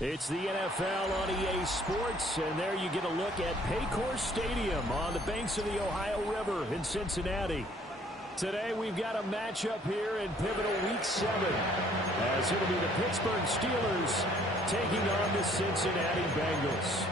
It's the NFL on EA Sports, and there you get a look at Paycor Stadium on the banks of the Ohio River in Cincinnati. Today we've got a matchup here in pivotal Week 7, as it'll be the Pittsburgh Steelers taking on the Cincinnati Bengals.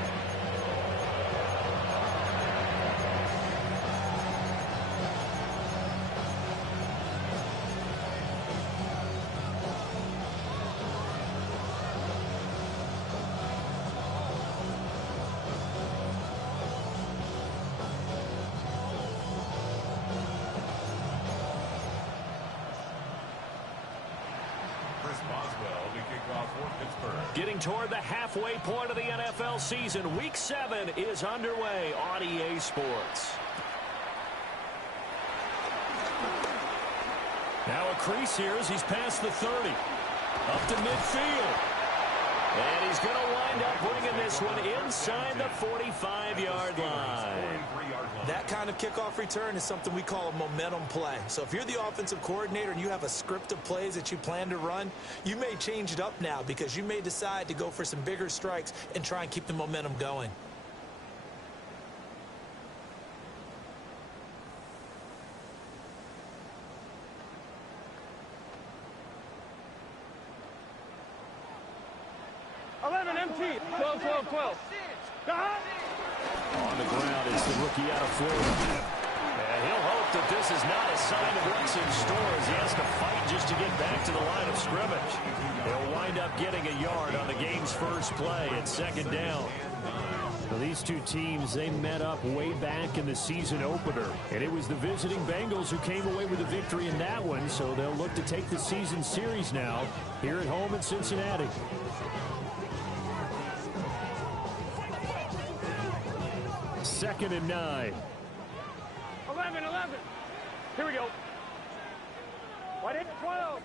Getting toward the halfway point of the NFL season, Week 7 is underway on EA Sports. Now a crease here as he's past the 30. Up to midfield. And he's going to wind up bringing this one inside the 45-yard line. That kind of kickoff return is something we call a momentum play. So if you're the offensive coordinator and you have a script of plays that you plan to run, you may change it up now because you may decide to go for some bigger strikes and try and keep the momentum going. On the ground, it's the rookie out of Florida. And he'll hope that this is not a sign of what's in store as he has to fight just to get back to the line of scrimmage. He'll wind up getting a yard on the game's first play at second down. Well, these two teams, they met up way back in the season opener. And it was the visiting Bengals who came away with a victory in that one, so they'll look to take the season series now here at home in Cincinnati. Second and 9. 11. Here we go. What is 12?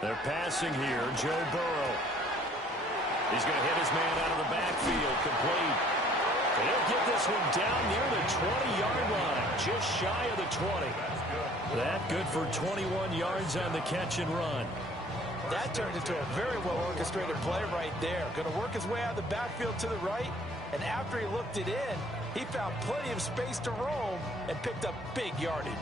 They're passing here. Joe Burrow. He's going to hit his man out of the backfield. Complete. And he'll get this one down near the 20-yard line. Just shy of the 20. That good for 21 yards on the catch and run. That turned into a very well-orchestrated play right there. Going to work his way out of the backfield to the right, and after he looked it in, he found plenty of space to roam and picked up big yardage.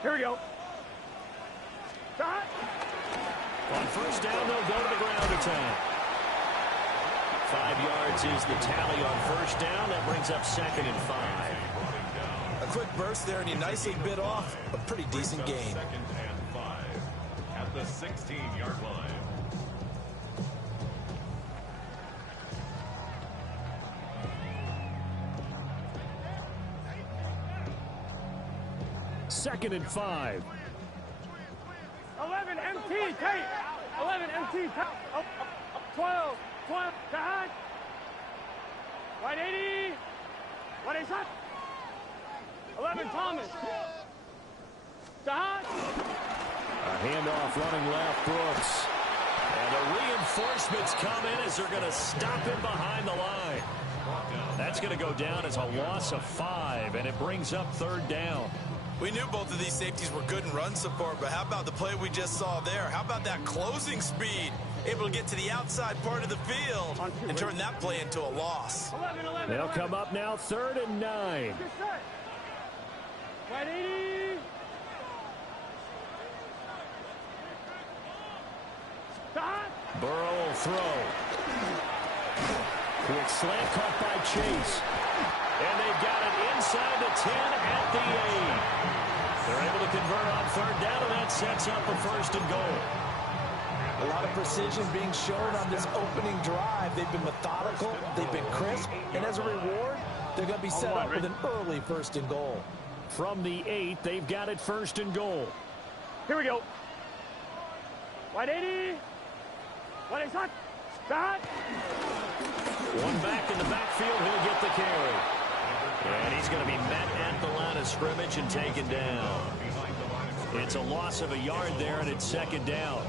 Here we go. On first down, they'll go to the ground attack. 5 yards is the tally on first down. That brings up second and 5. A quick burst there, and he nicely bit off a pretty decent game. Second and 5 at the 16-yard line. Second and 5. 11 MT tape. 11 MT tape. 12. Down. 180. What is that? 11 Thomas. Down. A handoff running left, Brooks. And the reinforcements come in as they're going to stop him behind the line. That's going to go down as a loss of 5, and it brings up third down. We knew both of these safeties were good in run support, but how about the play we just saw there? How about that closing speed? Able to get to the outside part of the field and turn that play into a loss. 11. They'll come up now third and 9. 180. Burrow will throw. Quick slant caught by Chase. And they've got it inside the 10 at the 8. They're able to convert on third down, and that sets up a first and goal. A lot of precision being shown on this opening drive. They've been methodical, they've been crisp, and as a reward, they're going to be set up with an early first and goal. From the 8, they've got it first and goal. Here we go. 180. What is that? One back in the backfield. He'll get the carry. And he's going to be met at the line of scrimmage and taken down. It's a loss of a yard there, and it's second down.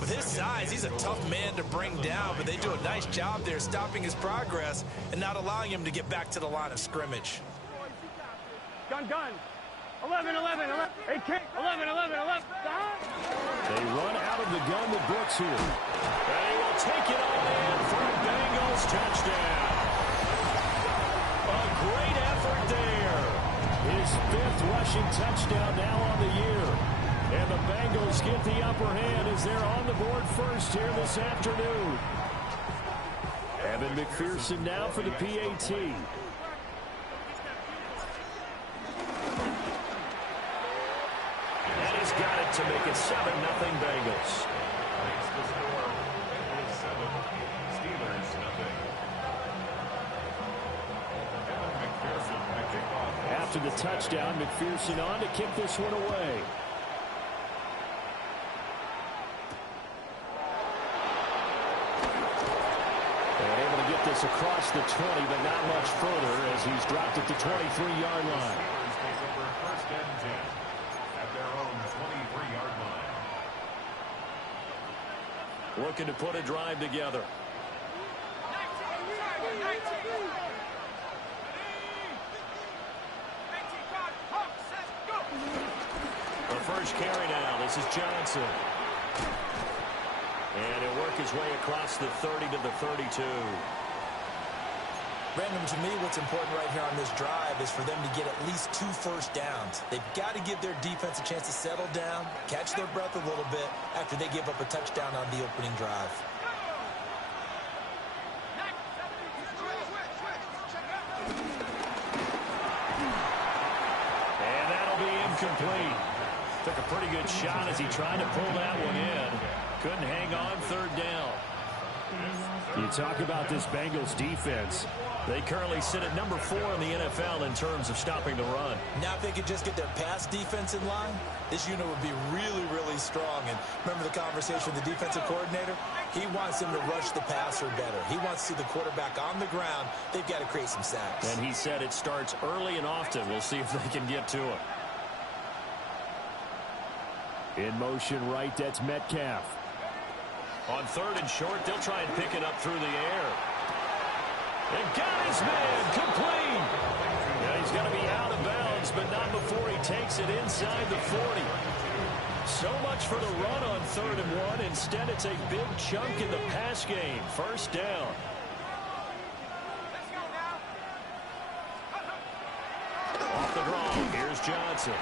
With his size, he's a tough man to bring down, but they do a nice job there stopping his progress and not allowing him to get back to the line of scrimmage. Gun. 11, 11, 11. Hey, kick. 11, 11, 11. They run out of the gun with Brooks here. And he will take it all in for a Bengals touchdown. A great effort there. His 5th rushing touchdown now on the year. And the Bengals get the upper hand as they're on the board first here this afternoon. Evan McPherson now for the PAT. And he's got it to make it 7-0 Bengals. After the touchdown, McPherson on to kick this one away. And able to get this across the 20, but not much further as he's dropped it to 23-yard line. First and 10 at their own 23-yard line. Looking to put a drive together. The first carry now. This is Johnson. And he'll work his way across the 30 to the 32. Brandon, to me, what's important right here on this drive is for them to get at least 2 first downs. They've got to give their defense a chance to settle down, catch their breath a little bit after they give up a touchdown on the opening drive. And that'll be incomplete. Took a pretty good shot as he tried to pull that one in. Couldn't hang on third down. You talk about this Bengals defense. They currently sit at number 4 in the NFL in terms of stopping the run. Now if they could just get their pass defense in line, this unit would be really, really strong. And remember the conversation with the defensive coordinator? He wants them to rush the passer better. He wants to see the quarterback on the ground. They've got to create some sacks. And he said it starts early and often. We'll see if they can get to it. In motion right, that's Metcalf. On 3rd and short, they'll try and pick it up through the air. And got his man complete. Now he's going to be out of bounds, but not before he takes it inside the 40. So much for the run on 3rd and 1. Instead, it's a big chunk in the pass game. First down. Off the draw, here's Johnson.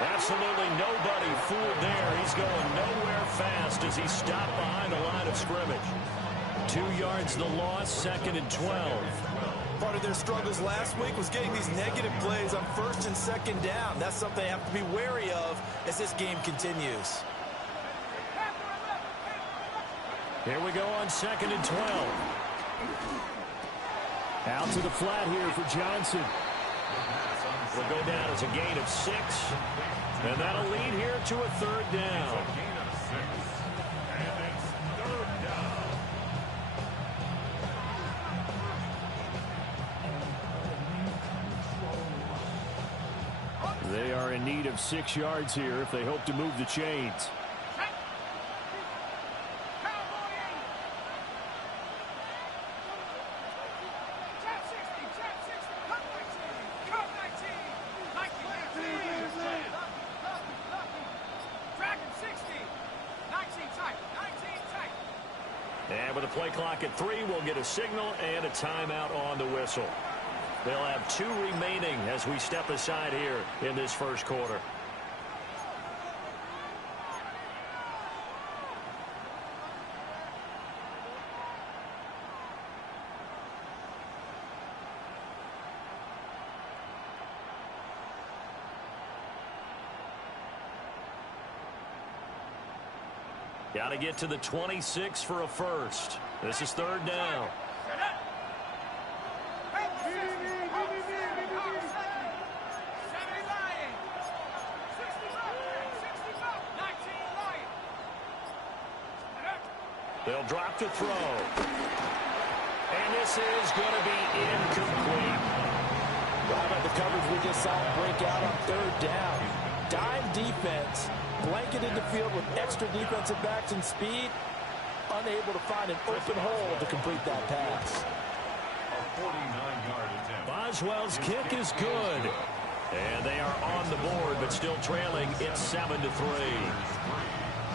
Absolutely nobody fooled there. He's going nowhere fast as he's stopped behind the line of scrimmage. 2 yards the loss, 2nd and 12. Part of their struggles last week was getting these negative plays on 1st and 2nd down. That's something they have to be wary of as this game continues. Here we go on 2nd and 12. Out to the flat here for Johnson. Will go down as a gain of 6. And that'll lead here to a 3rd down. They are in need of 6 yards here if they hope to move the chains. And with a play clock at 3, we'll get a signal and a timeout on the whistle. They'll have 2 remaining as we step aside here in this first quarter. Got to get to the 26 for a first. This is 3rd down. They'll drop to throw. And this is going to be incomplete. Well, how about the coverage we just saw break out on third down? Dime defense, blanketed the field with extra defensive backs and speed, unable to find an open hole to complete that pass. A 49-yard attempt. Boswell's kick is good. And they are on the board, but still trailing. It's 7-3.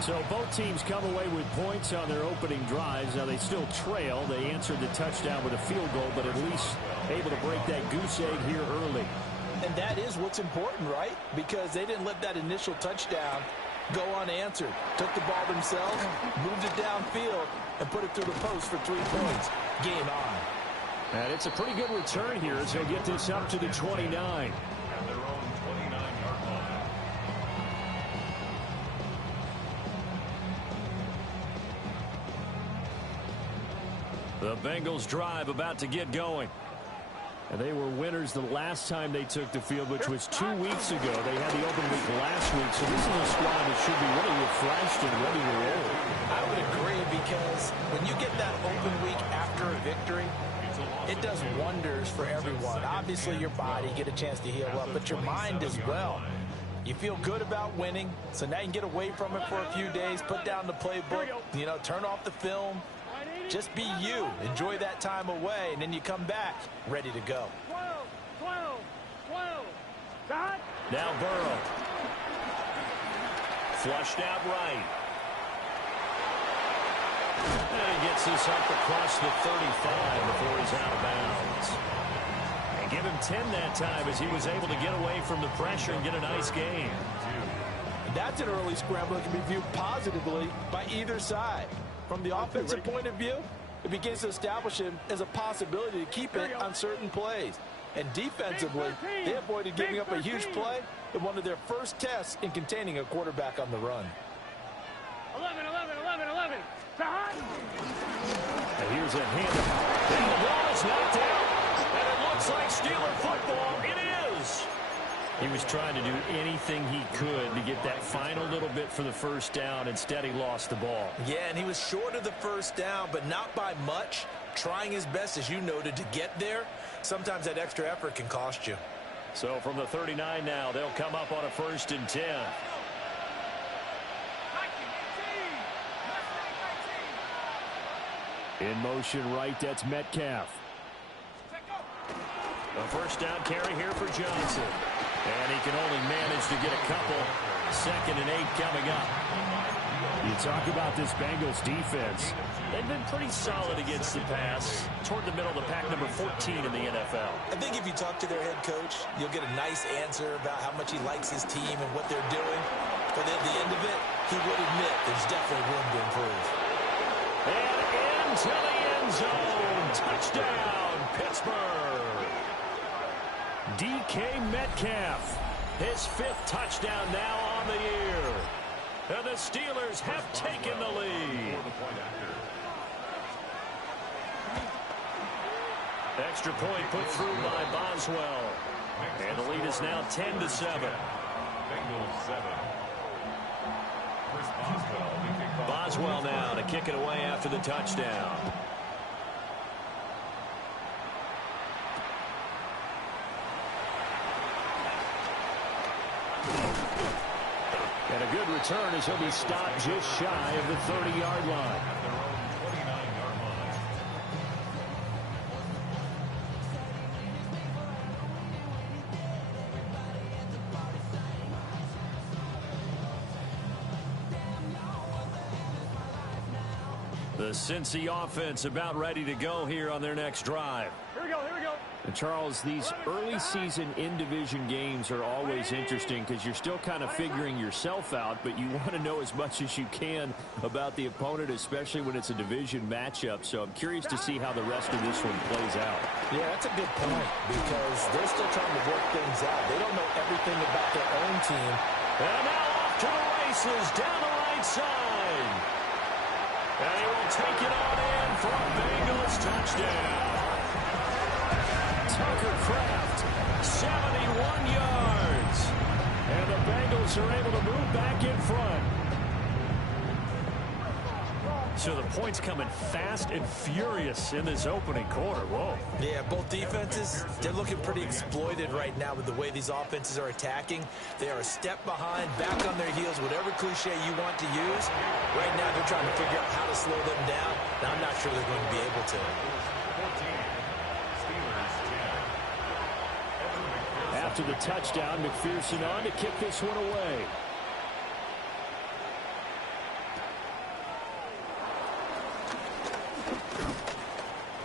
So both teams come away with points on their opening drives. Now they still trail. They answered the touchdown with a field goal, but at least able to break that goose egg here early. And that is what's important, right? Because they didn't let that initial touchdown go unanswered. Took the ball themselves, moved it downfield, and put it through the post for 3 points. Game on. And it's a pretty good return here as they'll get this up to the 29. At their own 29-yard line. The Bengals drive about to get going. And they were winners the last time they took the field, which was 2 weeks ago. They had the open week last week, so this is a squad that should be really refreshed and ready to roll. I would agree, because when you get that open week after a victory, it does wonders for everyone. Obviously, your body, get a chance to heal up, but your mind as well. You feel good about winning, so now you can get away from it for a few days, put down the playbook, turn off the film. Just be you. Enjoy that time away, and then you come back ready to go. 12. Dot. Now Burrow. Flushed out right. And he gets this up across the 35 before he's out of bounds. And give him 10 that time as he was able to get away from the pressure and get a nice gain. That's an early scramble that can be viewed positively by either side. From the offensive point of view, it begins to establish him as a possibility to keep it on certain plays. And defensively, they avoided giving up a huge play in one of their first tests in containing a quarterback on the run. 11. Dot. And here's a handoff. And the ball is knocked out. And it looks like Steeler football. It is. He was trying to do anything he could to get that final little bit for the first down. Instead, he lost the ball. Yeah, and he was short of the first down, but not by much. Trying his best, as you noted, to get there. Sometimes that extra effort can cost you. So from the 39 now, they'll come up on a 1st and 10. In motion right, that's Metcalf. A first down carry here for Johnson. And he can only manage to get a couple. 2nd and 8 coming up. You talk about this Bengals defense. They've been pretty solid against the pass. Toward the middle of the pack, number 14 in the NFL. I think if you talk to their head coach, you'll get a nice answer about how much he likes his team and what they're doing. But at the end of it, he would admit there's definitely room to improve. And into the end zone. Touchdown, Pittsburgh. DK Metcalf, his 5th touchdown now on the year. And the Steelers have taken the lead. Extra point put through by Boswell. And the lead is now 10-7. Bengals 7. Chris Boswell. Boswell now to kick it away after the touchdown. And a good return as he'll be stopped just shy of the 30-yard line. At their own 29-yard line. The Cincy offense about ready to go here on their next drive. Here we go. And Charles, these early season in-division games are always interesting because you're still kind of figuring yourself out, but you want to know as much as you can about the opponent, especially when it's a division matchup. So I'm curious to see how the rest of this one plays out. Yeah, that's a good point, because they're still trying to work things out. They don't know everything about their own team. And now off to the races down the right side. And he will take it on in for a Bengals touchdown. Tucker Kraft, 71 yards. And the Bengals are able to move back in front. So the points coming fast and furious in this opening quarter. Whoa. Yeah, both defenses, they're looking pretty exploited right now with the way these offenses are attacking. They are a step behind, back on their heels, whatever cliche you want to use. Right now, they're trying to figure out how to slow them down, and I'm not sure they're going to be able to. After the touchdown, McPherson on to kick this one away.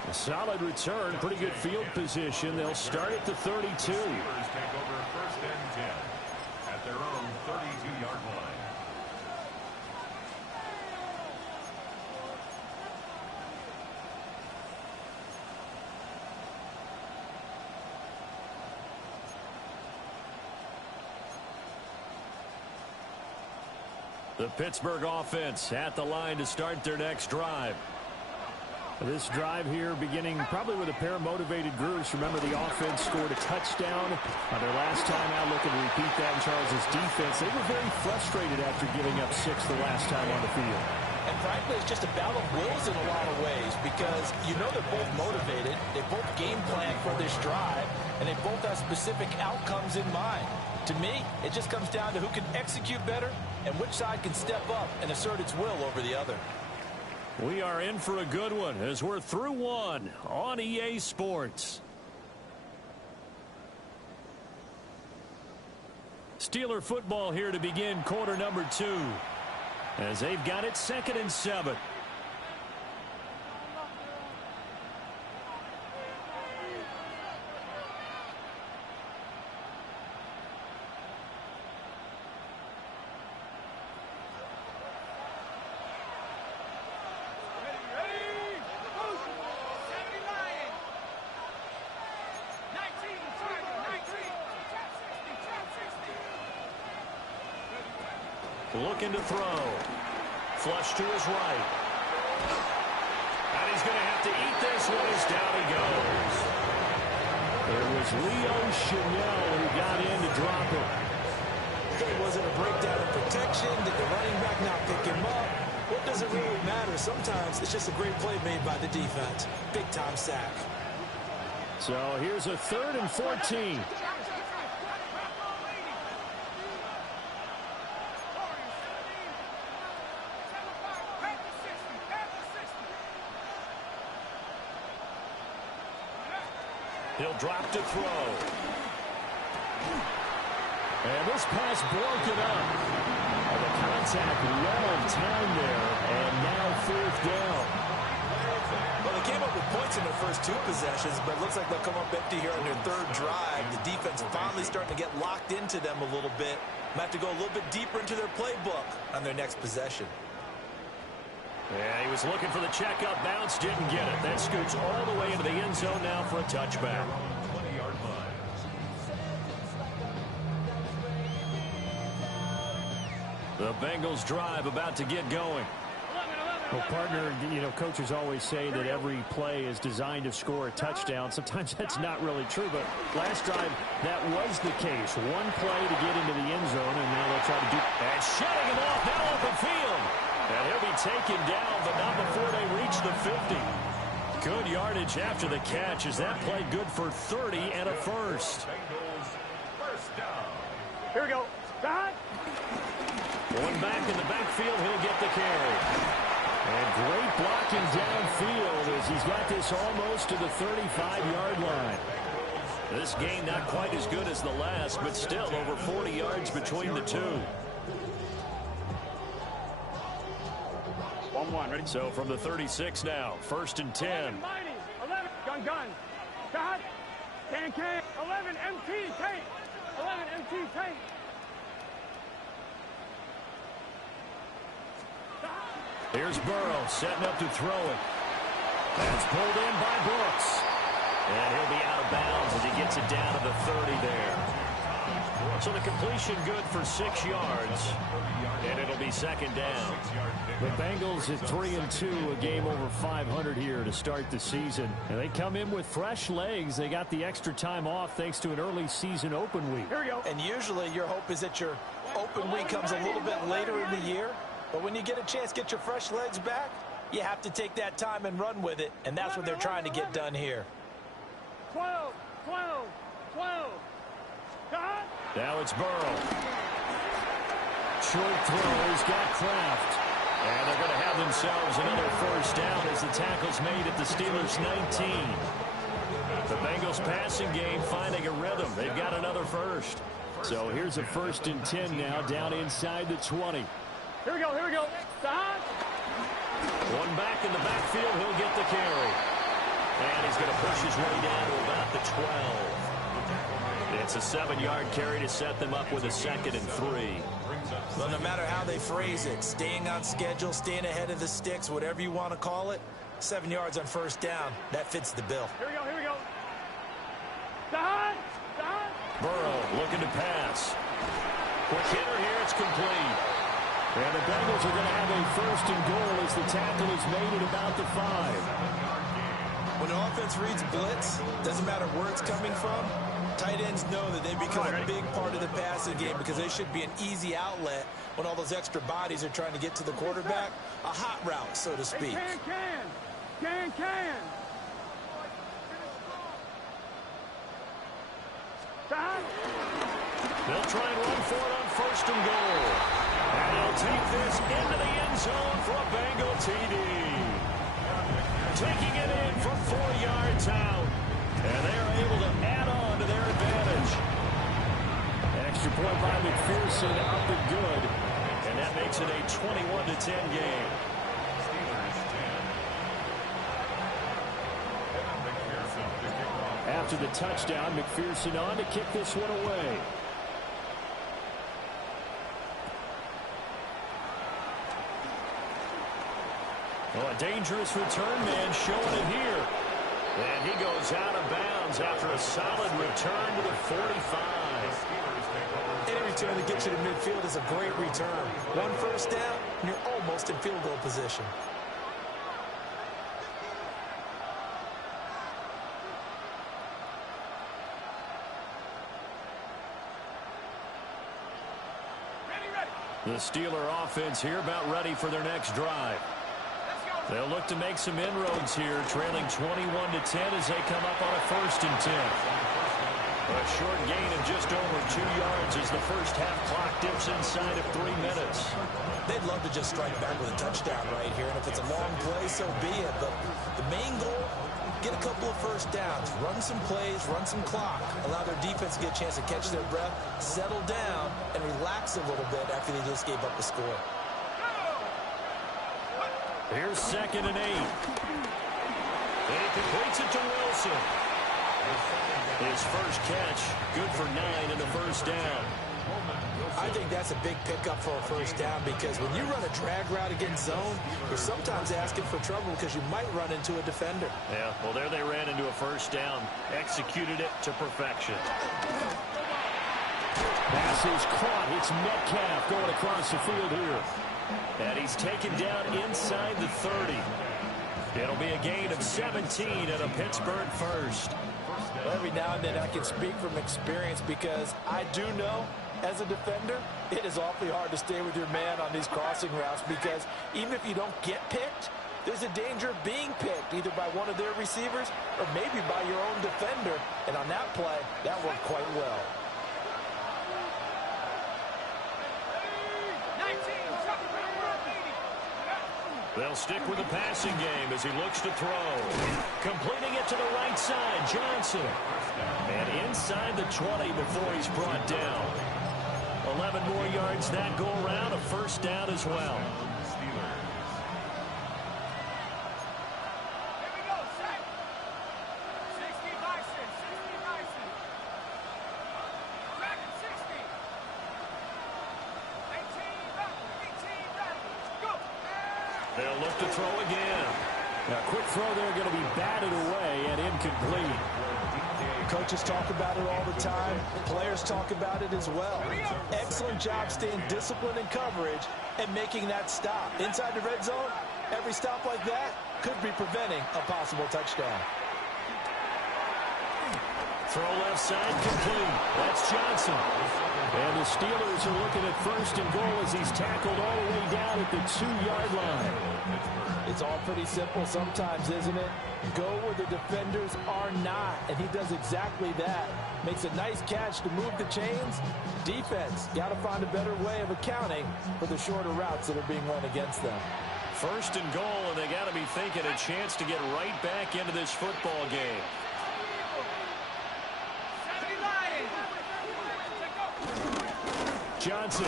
A solid return, pretty good field position. They'll start at the 32. Take over 1st and 10 at their own 32-yard line. The Pittsburgh offense at the line to start their next drive. This drive here beginning probably with a pair of motivated groups. Remember, the offense scored a touchdown on their last time out. Looking to repeat that in Charles' defense. They were very frustrated after giving up 6 the last time on the field. And frankly, it's just a battle of wills in a lot of ways because you know they're both motivated. They both game plan for this drive, and they both have specific outcomes in mind. To me, it just comes down to who can execute better and which side can step up and assert its will over the other. We are in for a good one as we're through one on EA Sports. Steeler football here to begin quarter number 2 as they've got it 2nd and 7. Looking to throw. Flush to his right. And he's going to have to eat this one as down he goes. It was Leo Chenal who got in to drop him. It wasn't a breakdown in protection. Did the running back not pick him up? What does it really matter? Sometimes it's just a great play made by the defense. Big-time sack. So here's a 3rd and 14. He'll drop to throw. And this pass broken up. And the contact well in time there. And now 4th down. Well, they came up with points in their first 2 possessions, but it looks like they'll come up empty here on their 3rd drive. The defense finally starting to get locked into them a little bit. Might have to go a little bit deeper into their playbook on their next possession. Yeah, he was looking for the checkup bounce, didn't get it. That scoots all the way into the end zone now for a touchback. 20-yard line. The Bengals drive about to get going. Well, partner, you know, coaches always say that every play is designed to score a touchdown. Sometimes that's not really true, but last drive, that was the case. One play to get into the end zone, and now they'll try to do... And shutting him off, now open field. And he'll be taken down, but not before they reach the 50. Good yardage after the catch as that play good for 30 and a first. Bengals first down. Here we go. Back. One back in the backfield, he'll get the carry. And great blocking downfield as he's got this almost to the 35-yard line. This game not quite as good as the last, but still over 40 yards between the two. 1-1, ready? So from the 36 now, 1st and 10. 11, gun. Got. Can. 11, MT, tank. 11, MT, tank. Here's Burrow setting up to throw it. That's pulled in by Brooks. And he'll be out of bounds as he gets it down to the 30 there. So the completion good for 6 yards. And it'll be 2nd down. The Bengals at 3-2, a game over 500 here to start the season. And they come in with fresh legs. They got the extra time off thanks to an early season open week. Here we go. And usually your hope is that your open week comes a little bit later in the year. But when you get a chance to get your fresh legs back, You have to take that time and run with it, and that's what they're trying to get done here. 12, 12, 12. Cut. Now it's Burrow. Short throw, he's got Kraft. And they're going to have themselves another first down as the tackle's made at the Steelers' 19. The Bengals passing game finding a rhythm. They've got another first. So here's a 1st and 10 now down inside the 20. Here we go, here we go. Cut. One back in the backfield, he'll get the carry. And he's going to push his way down to about the 12. It's a 7-yard carry to set them up with a 2nd and 3. Well, no matter how they phrase it, staying on schedule, staying ahead of the sticks, whatever you want to call it, 7 yards on first down, that fits the bill. Here we go, here we go. Cut. Cut. Burrow looking to pass. Quick hitter here, it's complete. And the Bengals are going to have a 1st and goal as the tackle is made at about the 5. When an offense reads blitz, doesn't matter where it's coming from, tight ends know that they become a big part of the passing game because they should be an easy outlet when all those extra bodies are trying to get to the quarterback. A hot route, so to speak. Can. Cut. They'll try and run for it on 1st and goal. And he'll take this into the end zone for a Bengal TD. Taking it in from 4 yards out. And they are able to add on to their advantage. Extra point by McPherson, up and good. And that makes it a 21-10 game. After the touchdown, McPherson on to kick this one away. Well, a dangerous return man showing it here. And he goes out of bounds after a solid return to the 45. Any return that gets you to midfield is a great return. 1 first down, and you're almost in field goal position. The Steeler offense here about ready for their next drive. They'll look to make some inroads here, trailing 21-10 as they come up on a 1st and 10. A short gain of just over 2 yards as the first half clock dips inside of 3 minutes. They'd love to just strike back with a touchdown right here, and if it's a long play, so be it. But the main goal, get a couple of first downs, run some plays, run some clock, allow their defense to get a chance to catch their breath, settle down, and relax a little bit after they just gave up a score. Here's 2nd and 8. And he completes it to Wilson. His first catch, good for 9 in the first down. I think that's a big pickup for a first down because when you run a drag route against zone, you're sometimes asking for trouble because you might run into a defender. Yeah, well, there they ran into a first down. Executed it to perfection. Pass is caught. It's Metcalf going across the field here. And he's taken down inside the 30. It'll be a gain of 17 and a Pittsburgh first. Well, every now and then I can speak from experience because I do know as a defender, it is awfully hard to stay with your man on these crossing routes because even if you don't get picked, there's a danger of being picked either by one of their receivers or maybe by your own defender. And on that play, that worked quite well. They'll stick with the passing game as he looks to throw. Completing it to the right side, Johnson. And inside the 20 before he's brought down. 11 more yards that go around, a first down as well. They'll look to throw again. A quick throw there going to be batted away and incomplete. Coaches talk about it all the time. Players talk about it as well. Excellent job staying disciplined in coverage and making that stop. Inside the red zone, every stop like that could be preventing a possible touchdown. Throw left side complete. That's Johnson. And the Steelers are looking at first and goal as he's tackled all the way down at the 2-yard line. It's all pretty simple sometimes, isn't it? Go where the defenders are not, and he does exactly that. Makes a nice catch to move the chains. Defense, got to find a better way of accounting for the shorter routes that are being run against them. First and goal, and they got to be thinking a chance to get right back into this football game. Johnson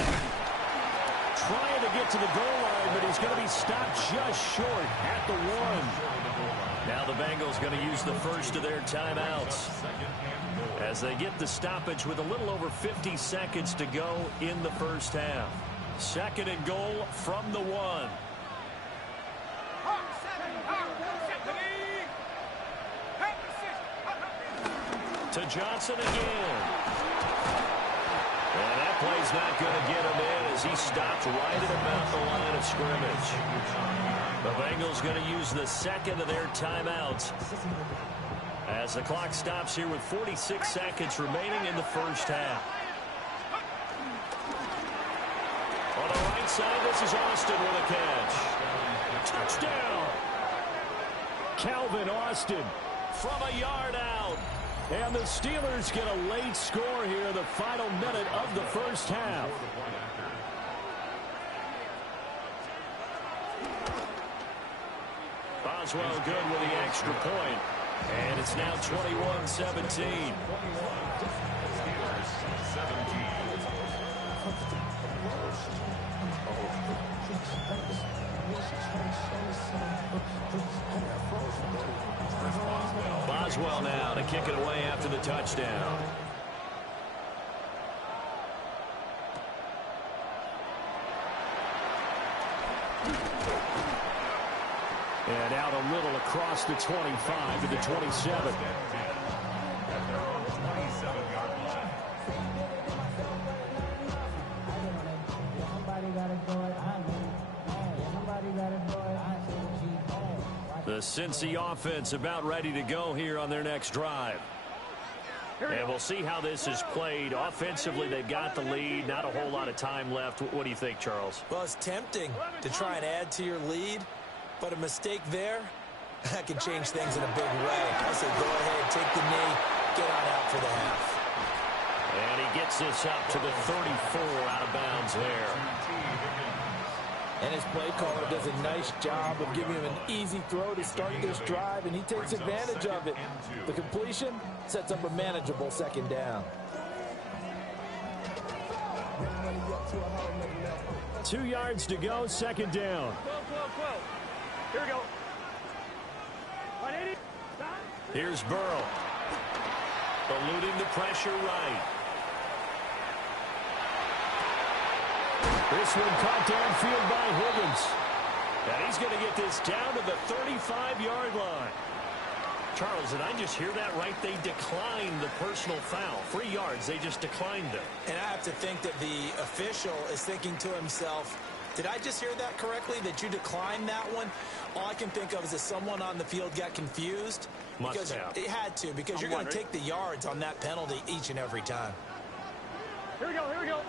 trying to get to the goal line, but he's going to be stopped just short at the 1. Now the Bengals going to use the first of their timeouts as they get the stoppage with a little over 50 seconds to go in the first half. Second and goal from the 1. To Johnson again. And that play's not going to get him in as he stopped right at about the line of scrimmage. The Bengals going to use the second of their timeouts as the clock stops here with 46 seconds remaining in the first half. On the right side, this is Austin with a catch. Touchdown! Calvin Austin from a yard out. And the Steelers get a late score here in the final minute of the first half. Boswell good with the extra point. And it's now 21-17. Boswell now to kick it away after the touchdown. And out a little across the 25 to the 27. The Cincy offense about ready to go here on their next drive. And we'll see how this is played. Offensively, they've got the lead. Not a whole lot of time left. What do you think, Charles? Well, it's tempting to try and add to your lead, but a mistake there, that can change things in a big way. I say go ahead, take the knee, get on out for the half. And he gets this up to the 34 out of bounds there. And his play caller does a nice job of giving him an easy throw to start this drive, and he takes advantage of it. The completion sets up a manageable second down. 2 yards to go, second down. Here we go. 180. Here's Burrow. Eluding the pressure right. This one caught downfield by Higgins. And he's going to get this down to the 35-yard line. Charles, did I just hear that right? They declined the personal foul. 3 yards, they just declined it. And I have to think that the official is thinking to himself, did I just hear that correctly, that you declined that one? All I can think of is that someone on the field got confused. Must have. It had to, because you're going to take the yards on that penalty each and every time. Here we go, here we go.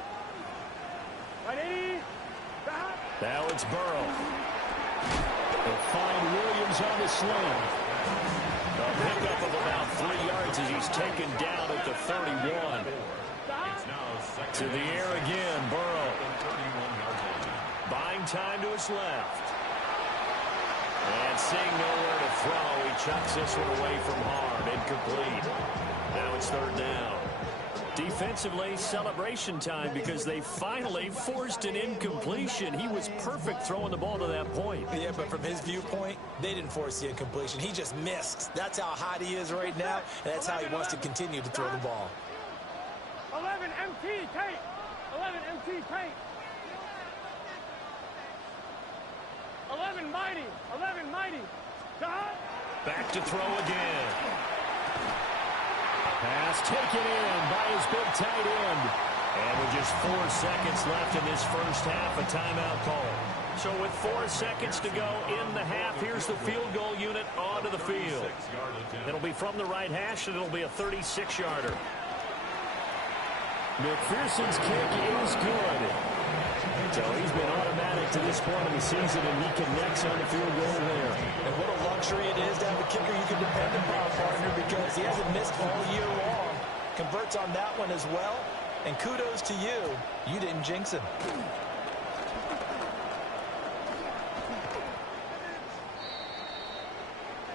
180. Now it's Burrow. They'll find Williams on the sling. A pickup of about 3 yards as he's taken down at the 31. To the air again, Burrow. Buying time to his left. And seeing nowhere to throw, he chucks this one away from harm. Incomplete. Now it's third down. Defensively, celebration time because they finally forced an incompletion. He was perfect throwing the ball to that point. Yeah, but from his viewpoint, they didn't force the incompletion. He just missed. That's how hot he is right now, and that's how he wants to continue to throw the ball. 11 MT, tape. 11 MT, tape. 11 mighty. 11 mighty. God. Back to throw again. Pass taken in by his big tight end. And with just 4 seconds left in this first half, a timeout call. So with 4 seconds to go in the half, here's the field goal unit onto the field. It'll be from the right hash, and it'll be a 36-yarder. McPherson's kick is good. So he's been automatic to this point of the season, and he connects on the field goal there. And what a luxury it is to have a kicker you can depend upon, partner, because he hasn't missed all year long. Converts on that one as well. And kudos to you. You didn't jinx him.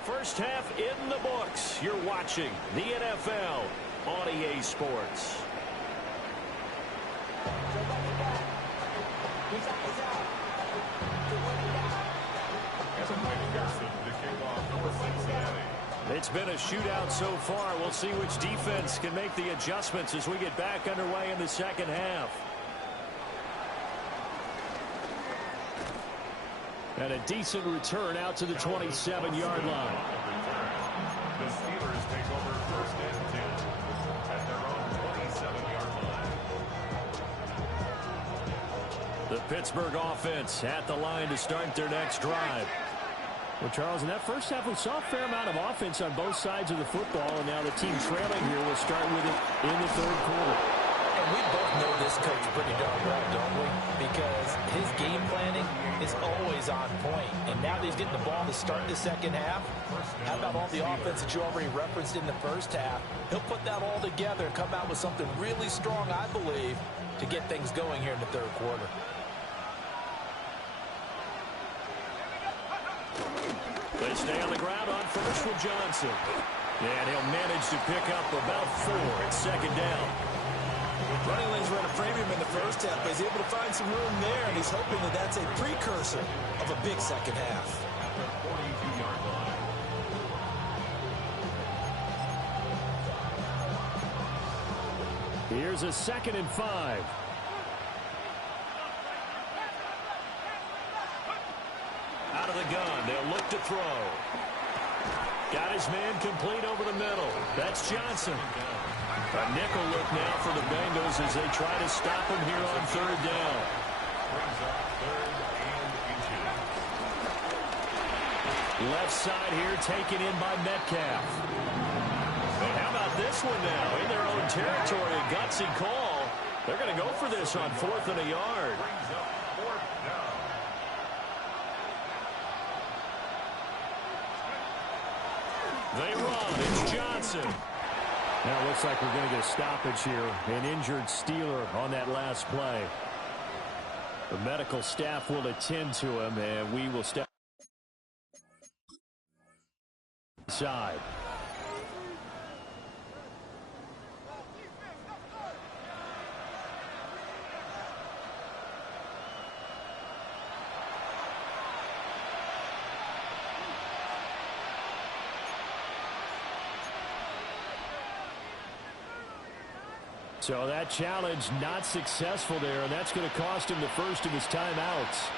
First half in the books. You're watching the NFL on EA Sports. It's been a shootout so far. We'll see which defense can make the adjustments as we get back underway in the second half. And a decent return out to the 27-yard line. The Steelers take over first and 10 at their own 27-yard line. The Pittsburgh offense at the line to start their next drive. Well, Charles, in that first half, we saw a fair amount of offense on both sides of the football, and now the team trailing here will start with it in the third quarter. And we both know this coach pretty darn well, don't we? Because his game planning is always on point. And now that he's getting the ball to start the second half, how about all the offense that you already referenced in the first half? He'll put that all together and come out with something really strong, I believe, to get things going here in the third quarter. They stay on the ground on first with Johnson. And he'll manage to pick up about 4 at second down. Running lanes were at a premium in the first half, but he's able to find some room there, and he's hoping that that's a precursor of a big second half. 42-yard line. Here's a 2nd and 5. Out of the gun, they'll look to throw. Got his man complete over the middle. That's Johnson. A nickel look now for the Bengals as they try to stop him here on third down. Brings up 3rd and inches. Left side here taken in by Metcalf. And how about this one now? In their own territory, a gutsy call. They're going to go for this on 4th and a yard. Brings up 4th down. They run. It's Johnson. Now it looks like we're going to get a stoppage here. An injured Steeler on that last play. The medical staff will attend to him, and we will step aside. So that challenge not successful there, and that's going to cost him the first of his timeouts.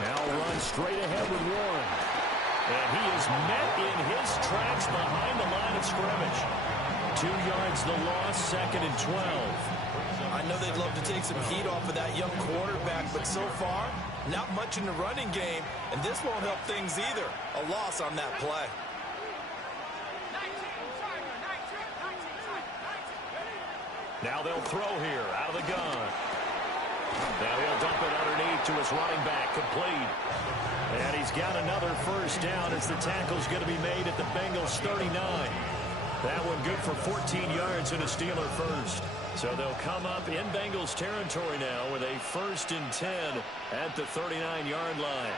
Now run straight ahead with Warren. And he is met in his tracks behind the line of scrimmage. 2 yards the loss, 2nd and 12. I know they'd love to take some heat off of that young quarterback, but so far, not much in the running game, and this won't help things either. A loss on that play. Now they'll throw here out of the gun. Now he'll dump it underneath to his running back, complete. And he's got another first down as the tackle's going to be made at the Bengals 39. That one good for 14 yards and a Steeler first. So they'll come up in Bengals territory now with a 1st and 10 at the 39-yard line.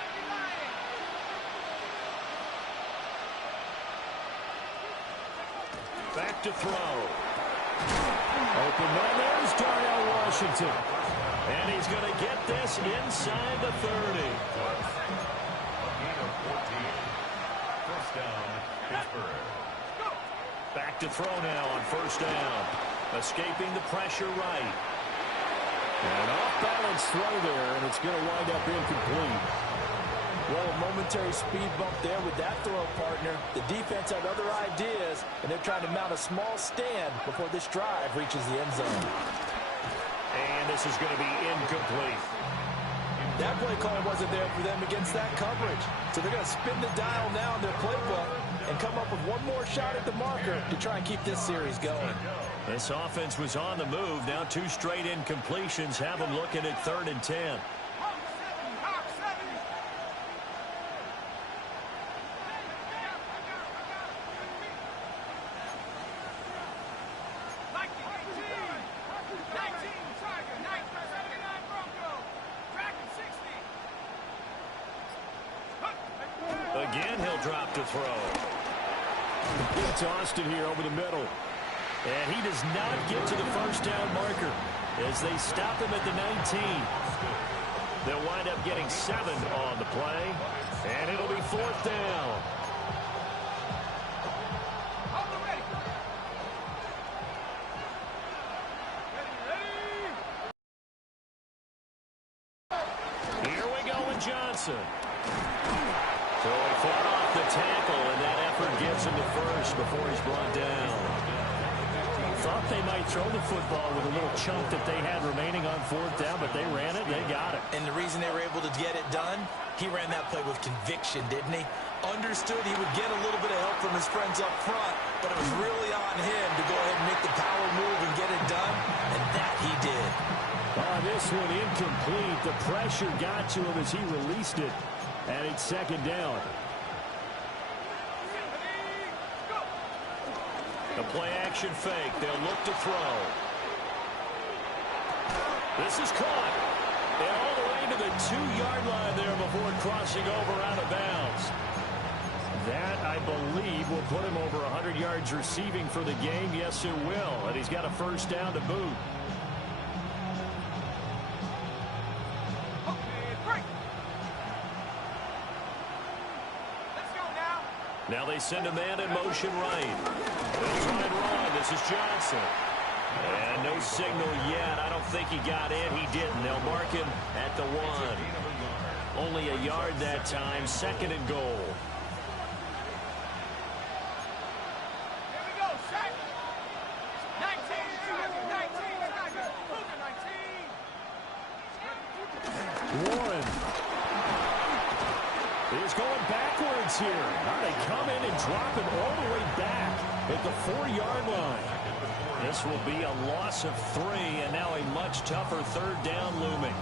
Back to throw. Open man, there's Darnell Washington. And he's going to get this inside the 30. A gain of 14. First down, Pittsburgh. Back to throw now on first down. Escaping the pressure right. And off-balance throw there, and it's going to wind up incomplete. Well, a momentary speed bump there with that throw, partner. The defense had other ideas, and they're trying to mount a small stand before this drive reaches the end zone. And this is going to be incomplete. That play call wasn't there for them against that coverage. So they're going to spin the dial now in their playbook and come up with one more shot at the marker to try and keep this series going. This offense was on the move. Now 2 straight incompletions have them looking at 3rd and 10. Again, he'll drop to throw. It's Austin here over the middle. And he does not get to the first down marker as they stop him at the 19. They'll wind up getting 7 on the play, and it'll be 4th down. Here we go with Johnson. So he fought off the tackle, and that effort gets him to first before he's brought down. Thought they might throw the football with a little chunk that they had remaining on 4th down, but they ran it, they got it. And the reason they were able to get it done, he ran that play with conviction, didn't he? Understood he would get a little bit of help from his friends up front, but it was really on him to go ahead and make the power move and get it done, and that he did. This one incomplete. The pressure got to him as he released it, and it's 2nd down. The play-action fake. They'll look to throw. This is caught. And all the way to the 2-yard line there before crossing over out of bounds. That, I believe, will put him over 100 yards receiving for the game. Yes, it will. And he's got a first down to boot. Now they send a man in motion right. They'll try and run. This is Johnson. And no signal yet. I don't think he got in. He didn't. They'll mark him at the 1. Only a yard that time. 2nd and goal. Here we go, set. 19. Warren is going backwards here. Now they come in and drop him all the way back at the 4-yard line. This will be a loss of 3, and now a much tougher 3rd down looming.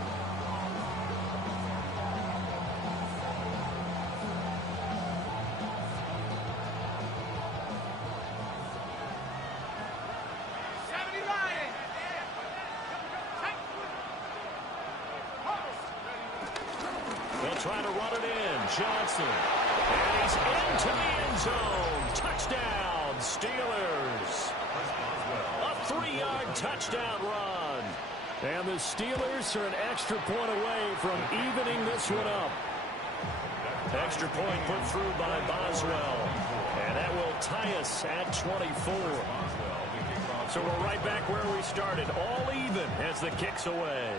Trying to run it in. Johnson. And he's into the end zone. Touchdown, Steelers. A 3-yard touchdown run. And the Steelers are an extra point away from evening this one up. Extra point put through by Boswell. And that will tie us at 24. So we're right back where we started. All even as the kick's away.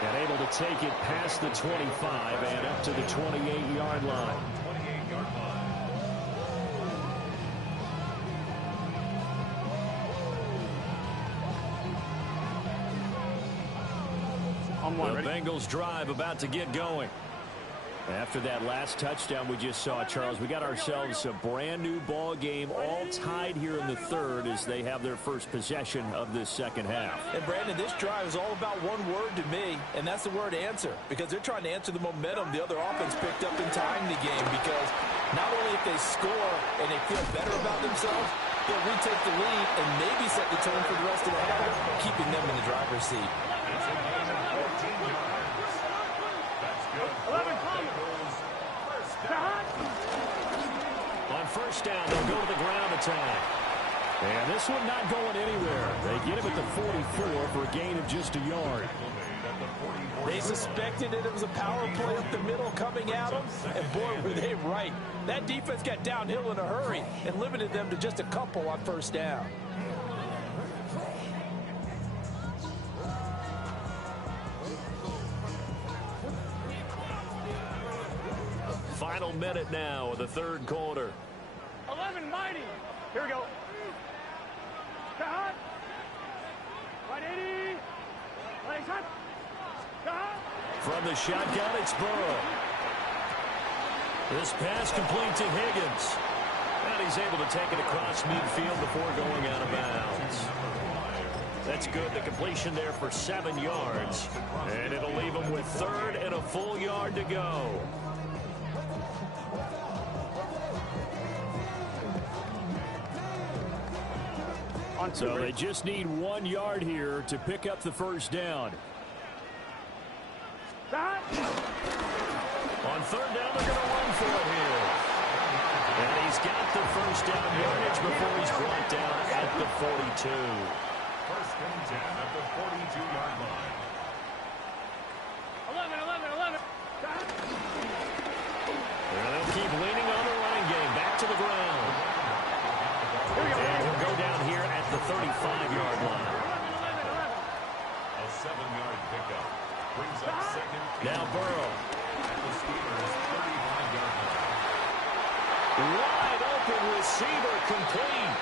And able to take it past the 25 and up to the 28-yard line. The Bengals drive about to get going. After that last touchdown we just saw, Charles, we got ourselves a brand new ball game, all tied here in the 3rd as they have their first possession of this 2nd half. And Brandon, this drive is all about one word to me, and that's the word answer, because they're trying to answer the momentum the other offense picked up in tying the game, because not only if they score and they feel better about themselves, they'll retake the lead and maybe set the tone for the rest of the half, keeping them in the driver's seat. 11 On 1st down, they'll go to the ground attack. And this one not going anywhere. They get him at the 44 for a gain of just a yard. They suspected that it was a power play up the middle coming at them, and boy, were they right. That defense got downhill in a hurry and limited them to just a couple on 1st down. Final minute now of the 3rd quarter. 11 mighty. Here we go. Cut. 180. Ready, cut. Cut. From the shotgun, it's Burrow. This pass complete to Higgins. And he's able to take it across midfield before going out of bounds. That's good. The completion there for 7 yards. And it'll leave him with 3rd and a full yard to go. So they just need 1 yard here to pick up the first down. Cut. On 3rd down, they're going to run for it here. And he's got the first down yardage before he's brought down at the 42. 1st and 10 at the 42-yard line. 11. Cut. And they'll keep leaning on the running game. Back to the ground. And he'll go down here at the 35-yard line. 11. A 7-yard pickup. Brings up 2nd. Now Burrow. At the Steelers' 35-yard line. Wide open receiver complete.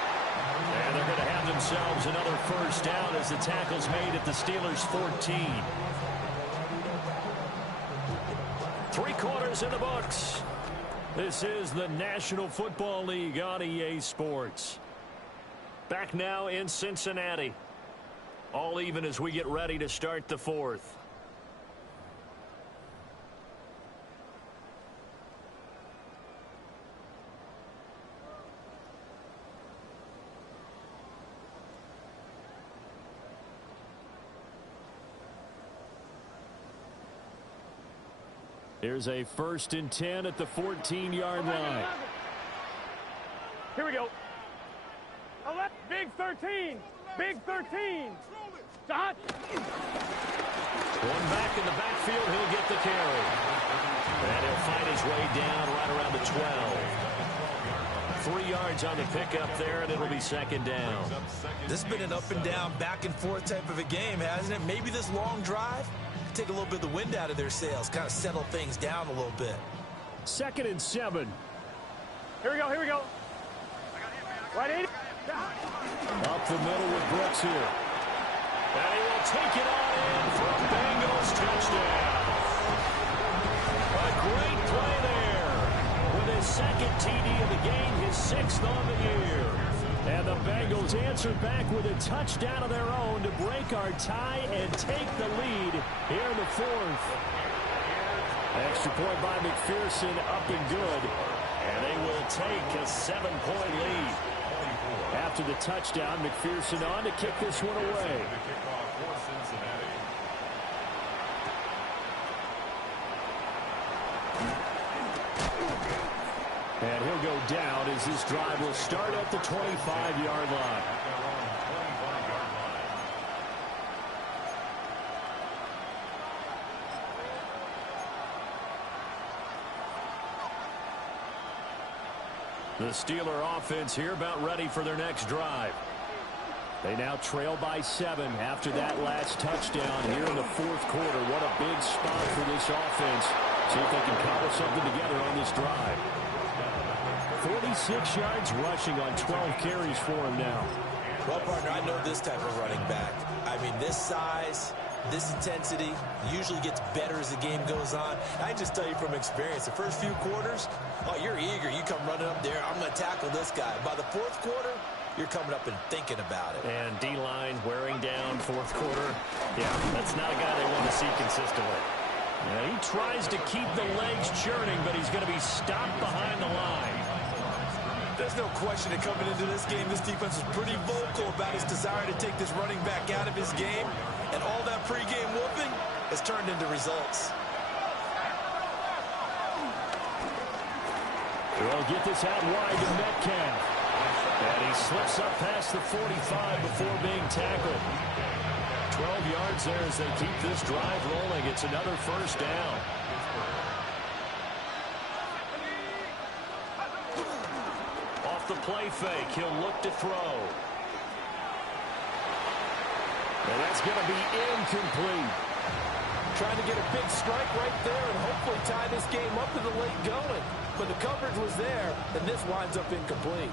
And they're going to have themselves another first down as the tackle's made at the Steelers' 14. 3 quarters in the books. This is the National Football League on EA Sports. Back now in Cincinnati. All even as we get ready to start the 4th. Here's a 1st and 10 at the 14-yard line. Here we go. 11. Big 13. Big 13. Cut. One back in the backfield, he'll get the carry. And he'll find his way down right around the 12. 3 yards on the pickup there, and it'll be 2nd down. This has been an up and down, back and forth type of a game, hasn't it? Maybe this long drive take a little bit of the wind out of their sails, kind of settle things down a little bit. 2nd and 7. Here we go. 180. Up the middle with Brooks here. And he will take it on in for a Bengals touchdown. A great play there. With his 2nd TD of the game, his 6th on the year. And the Bengals answer back with a touchdown of their own to break our tie and take the lead here in the 4th. Extra point by McPherson, up and good. And they will take a 7-point lead. After the touchdown, McPherson on to kick this one away. And he'll go down as this drive will start at the 25-yard line. The Steeler offense here about ready for their next drive. They now trail by 7 after that last touchdown here in the 4th quarter. What a big spot for this offense. See if they can cobble something together on this drive. 46 yards rushing on 12 carries for him now. Well, partner, I know this type of running back. I mean, this size, this intensity usually gets better as the game goes on. I just tell you from experience, the first few quarters, oh, you're eager. You come running up there, I'm going to tackle this guy. By the 4th quarter, you're coming up and thinking about it. And D-line wearing down 4th quarter. Yeah, that's not a guy they want to see consistently. Yeah, he tries to keep the legs churning, but he's going to be stopped behind the line. There's no question that coming into this game, this defense is pretty vocal about its desire to take this running back out of his game. And all that pregame whooping has turned into results. They'll get this out wide to Metcalf. And he slips up past the 45 before being tackled. 12 yards there as they keep this drive rolling. It's another first down. Off the play fake, he'll look to throw. And that's going to be incomplete. Trying to get a big strike right there and hopefully tie this game up in the late going. But the coverage was there, and this winds up incomplete.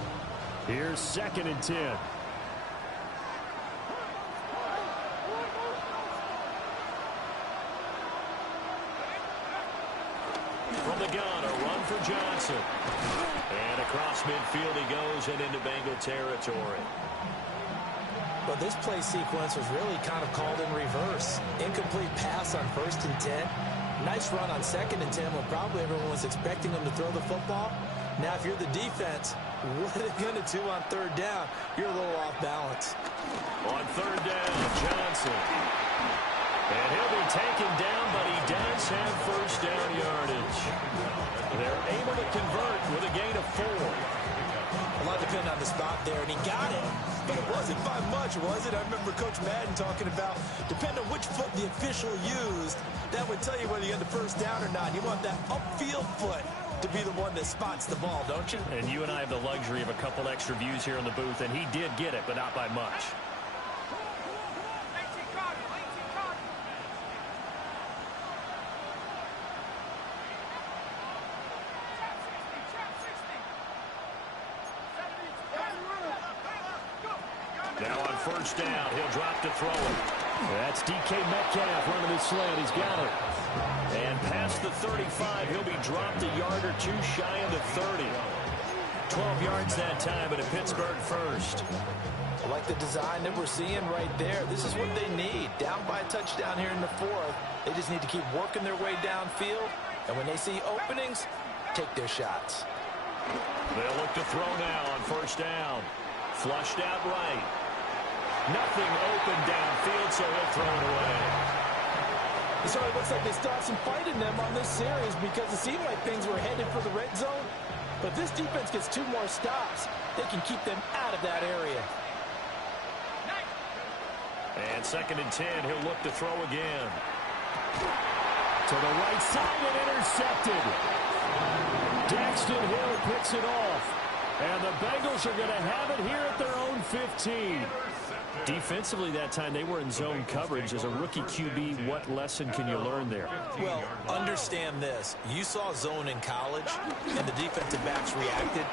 Here's 2nd and 10. the gun, a run for Johnson. And across midfield he goes and into Bengal territory. Well, this play sequence was really kind of called in reverse. Incomplete pass on 1st and 10. Nice run on 2nd and 10 when probably everyone was expecting him to throw the football. Now, if you're the defense, what are they going to do on 3rd down? You're a little off balance. On 3rd down, Johnson. And he'll be taken down, but he does have 1st down yardage. They're able to convert with a gain of 4. A lot depended on the spot there, and he got it, but it wasn't by much, was it? I remember Coach Madden talking about, depending on which foot the official used, that would tell you whether you got the 1st down or not. You want that upfield foot to be the one that spots the ball, don't you? And you and I have the luxury of a couple extra views here in the booth, and he did get it, but not by much. Now on 1st down, he'll drop to throw it. That's DK Metcalf running his slant. He's got it. And past the 35, he'll be dropped a yard or 2 shy of the 30. 12 yards that time, but a Pittsburgh first. I like the design that we're seeing right there. This is what they need. Down by a touchdown here in the 4th. They just need to keep working their way downfield. And when they see openings, take their shots. They'll look to throw now on 1st down. Flushed out right. Nothing open downfield, so he'll throw it away. So it looks like they started some fight in them on this series because it seemed like things were headed for the red zone. But if this defense gets 2 more stops, they can keep them out of that area. And 2nd and 10, he'll look to throw again. To the right side and intercepted. Daxton Hill picks it off. And the Bengals are going to have it here at their own 15. Defensively that time, they were in zone coverage. As a rookie QB, what lesson can you learn there? Well, understand this. You saw zone in college, and the defensive backs reacted,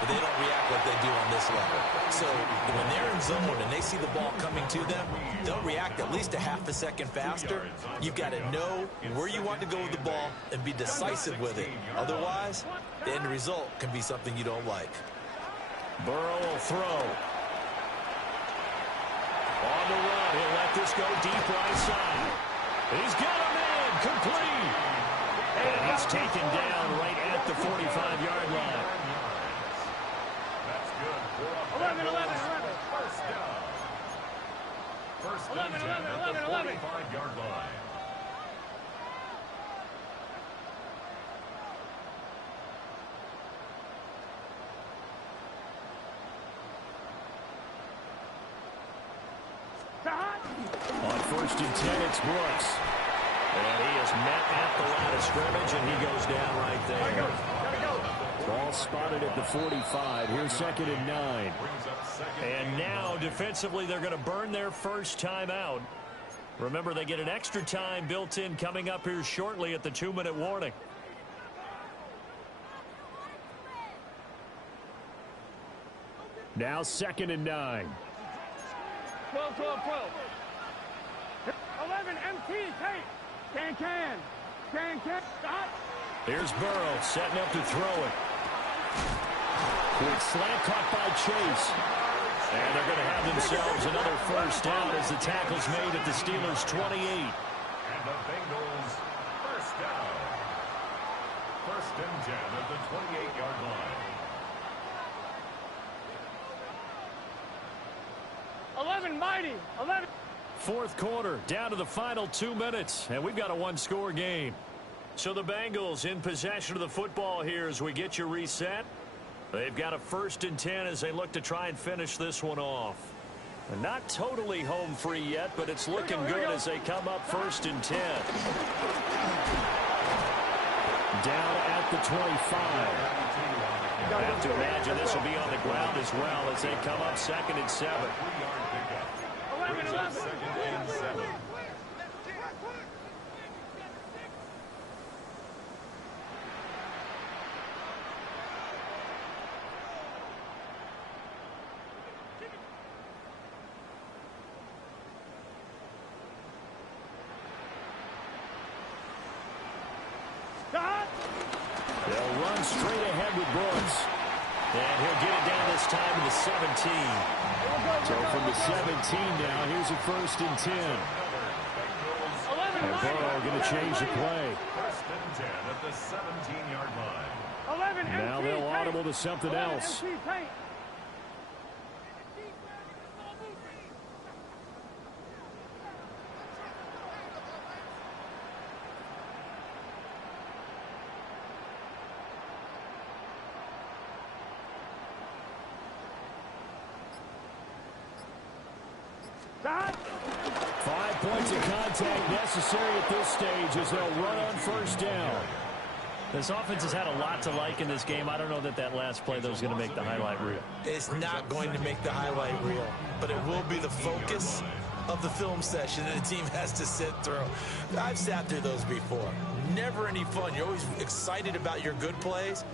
but they don't react like they do on this level. So when they're in zone and they see the ball coming to them, they'll react at least a half a second faster. You've got to know where you want to go with the ball and be decisive with it. Otherwise, the end result can be something you don't like. Burrow will throw. On the run, he'll let this go deep right side. He's got a man, complete. And he's taken down right at the 45-yard line. That's good. 11, 11, 11. 1st down. 1st and 10 at the 45-yard line. On 1st and 10, it's Brooks. And he is met at the line of scrimmage, and he goes down right there. Ball spotted at the 45. Here's 2nd and 9. And now, defensively, they're going to burn their first time out. Remember, they get an extra time built in coming up here shortly at the 2-minute warning. Now 2nd and 9. 12, 12, 12. 11, MT, Tate. Can. Stop. Here's Burrow setting up to throw it. Quick slant caught by Chase. And they're going to have themselves another 1st down as the tackle's made at the Steelers' 28. And the Bengals 1st down. 1st and 10 at the 28-yard line. 11, mighty. 11. 4th quarter, down to the final 2 minutes, and we've got a 1-score game. So the Bengals in possession of the football here as we get you reset. They've got a 1st and 10 as they look to try and finish this one off. And not totally home free yet, but it's looking good as they come up 1st and 10. Down at the 25. I have to imagine this will be on the ground as well as they come up 2nd and 7. 11, 11. 2nd and 7. Stop. They'll run straight ahead with Brooks. And he'll get it down this time to the 17. So from the 17 now, here's a 1st and 10. And Burrow going to change the play. 1st and 10 at the 17-yard line. Now they'll audible to something else. Dot. 5 points of contact necessary at this stage as they'll run on 1st down. This offense has had a lot to like in this game. I don't know that that last play, though, is going to make the highlight reel. It's not going to make the highlight reel, but it will be the focus of the film session that the team has to sit through. I've sat through those before. Never any fun. You're always excited about your good plays,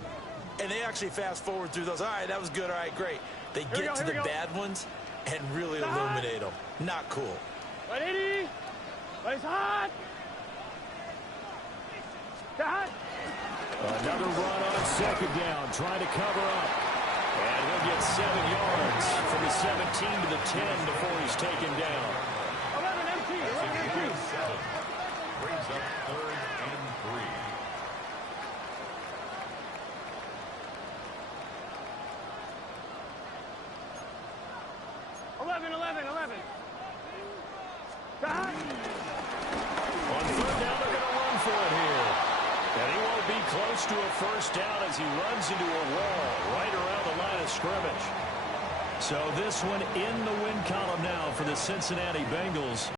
and they actually fast forward through those. All right, that was good. All right, great. They get to the bad ones and really illuminate them. Not cool. 180. It's hot. Dot. Another run on 2nd down, trying to cover up. And he'll get 7 yards from the 17 to the 10 before he's taken down. 11 MT. 11 MT. Brings up 3rd and 3. Dot. On 3rd down, they're going to run for it here. And he won't be close to a 1st down as he runs into a wall right around the line of scrimmage. So this one in the win column now for the Cincinnati Bengals.